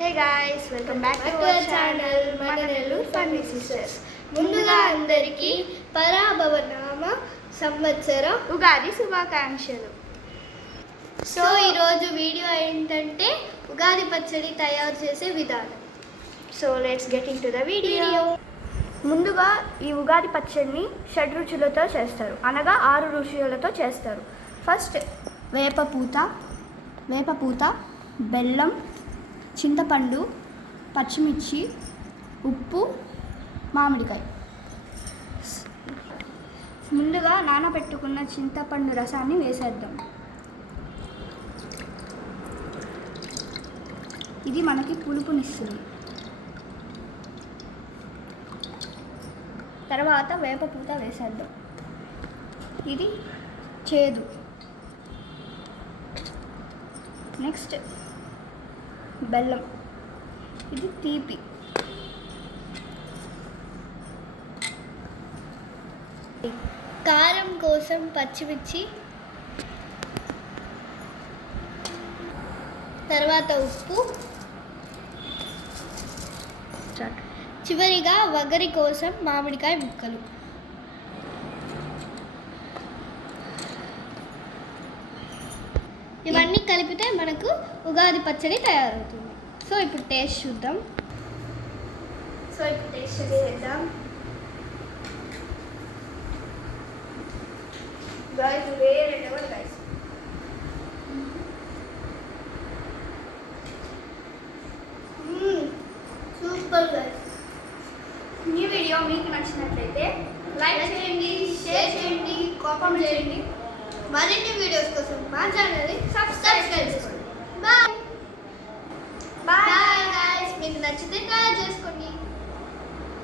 Hey guys, welcome back to our channel మన Nellore funny sisters. ముందుగా అందరికీ పరాభవనామ సంవత్సరం ఉగాది శుభాకాంక్షలు. సో ఈరోజు వీడియో ఏంటంటే ఉగాది పచ్చడి తయారు చేసే విధానం. So let's get in to the video. ముందుగా ఈ ఉగాది పచ్చడిని షడ్రుచులతో చేస్తారు, అనగా 6 రుచులతో చేస్తారు. ఫస్ట్ వేపపూత, బెల్లం, చింతపండు, పచ్చిమిర్చి, ఉప్పు, మామిడికాయ. ముందుగా నానబెట్టుకున్న చింతపండు రసాన్ని వేసేద్దాం. ఇది మనకి పులుపునిస్తుంది. తర్వాత వేపపూత వేసేద్దాం. ఇది చేదు. నెక్స్ట్ బెల్లం, ఇది తీపి. కారం కోసం పచ్చిమిర్చి, తర్వాత ఉప్పు, చివరిగా వగరి కోసం మామిడికాయ ముక్కలు. ఇవన్నీ కలిపితే మనకు ఉగాది పచ్చడి తయారవుతుంది. సో ఇప్పుడు టేస్ట్ చూద్దాం. చేద్దాం. వేరే లెవెల్ గైస్. Super guys. ఈ వీడియో మీకు నచ్చినట్లయితే లైక్ చేయండి, షేర్ చేయండి, కామెంట్ చేయండి. మరిన్ని వీడియోస్ కోసం మా ఛానల్ని సబ్స్క్రైబ్ చేసుకోండి. Bye bye guys. మీకు నచ్చితే